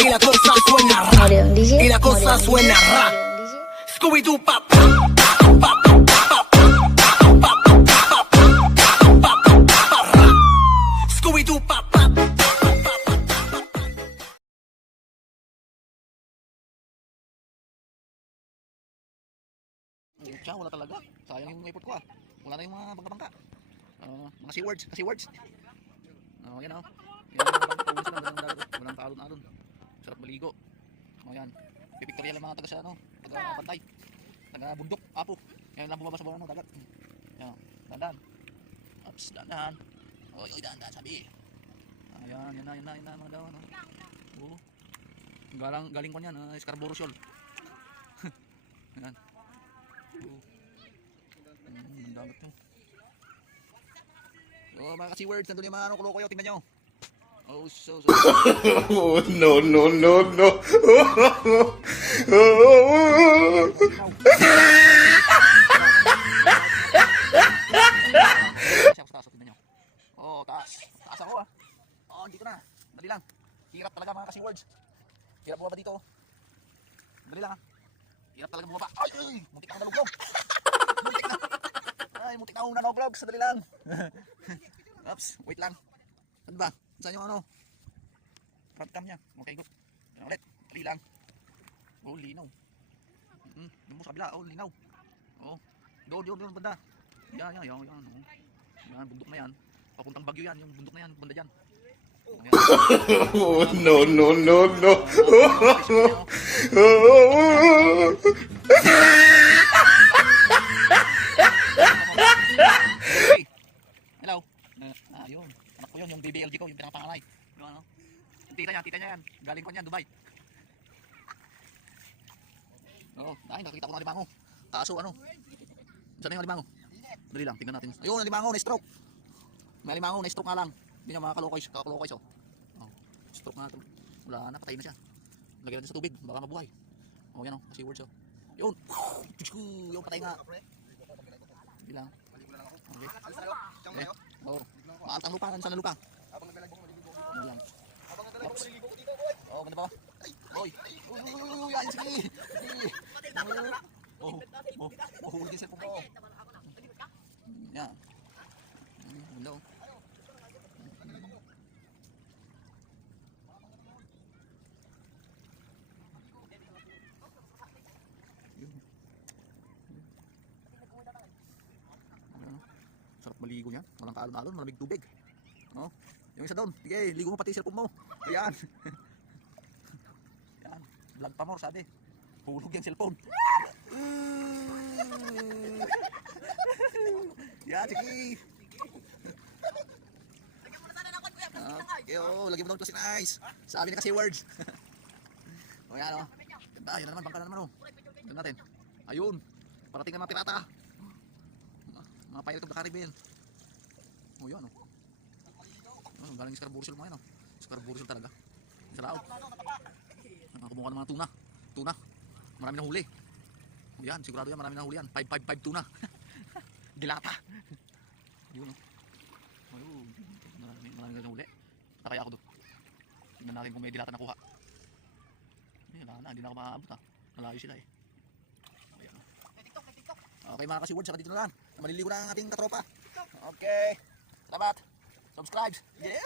y la cosa suena ra, y la cosa suena ra. Scooby-Doo pop. Scooby-Doo pop. Siya, wala talaga. Sayang yung effort ko ah. Wala na yung mga bangka-bangka. Mga seawords, ka-seawords. Yan oh. Yan yung mga bangka, ulis lang, walang kaalon-alon. Sarap maligo. Yan. Pipictorial ang mga taga sa ano, taga pantay. Taga bundok, apo. Yan lang bumaba sa bawang dagat. Yan, dandan. Ups, dandan. Oy, dandan, sabi. Yan na mga daw. Oo. Galing ko niyan, Scarborough Shoal. Yan. Ang dagat nyo. So mga ka-seawords, nandun yung mga kulo-kuyo, tingnan nyo. Oh, so. Oh, no. Taas, tingnan nyo. Oh, taas ako ah. Oh, dito na. Dali lang. Hirap talaga mga ka-seawords. Hirap bumaba dito. Dali lang ah. Hirap talaga bumaba. Ay! Muntik na nalugog. Muntik na una vlog. Sadali lang. Oops, wait lang. Ano ba? Saan yung ano? Front cam niya. Okay, good. Yan ulit. Dali lang. Oh, linaw. Yung mo sa kabila. Oh, linaw. Oh. Doon, banda. Yan. Oh. Yan, bundok na yan. Papuntang Bagyo yan. Yung bundok na yan. Banda dyan. Oh, no. Hello. Yun. Anak ko yun, yung BBLG ko, yung pinapangalay. Yung ano? Tita niya yan. Galing ko niyan, Dubai. Oo, nakita ko ng alimango. Kaso ano? Saan na yung alimango? Dali lang, tingnan natin. Ayun, alimango, na-stroke. May alimango, na-stroke nga lang. Hindi niya makakalokoys, oh. Stroke nga ito. Wala na, patay na siya. Lagyan natin sa tubig, baka mabuhay. Oh, yan oh, seawords oh. Yun. Yung patay nga. Hindi lang. Okay. Oh. Maantang lupa, saan na lupa? Hindi lang. Oh, ganda ba? Oy. Yan, sige. Oh, hindi sa pupo. Yan. Ganda oh. Sarap maligo niya, walang kaalon-alon, malamig tubig. Oh, yung isa doon, sige, ligo mo pati cellphone mo. Ayan. Yan, vlog pa more sabi. Hulog yung cellphone. Yan, sige. Okay, oh, lagyan mo daw ito si Nice. Sabi niya kasi words. O yan oh. Ganda, yan na naman, bangka na naman oh. Ganda natin. Ayun, parating na mga pirata. Mga Pirate of the Caribbean. Oh yan oh. Galing yung Scarborough Shoal mga yan oh. Scarborough Shoal talaga. Sa laot. Kumuha ng mga tuna. Marami na huli. Yan, sigurado yan, marami na huli yan. 555 tuna. Dilata. Yun oh. Ayun. Marami na huli. Nakaya ako doon. Tingnan natin kung may dilata nakuha. Hindi na ako maaabot ha. Malayo sila eh. Ayan. Okay mga ka-seawords, saka dito na lang. Maliligo na ang ating katropa. Okay. Salamat. Subscribe. Yeah.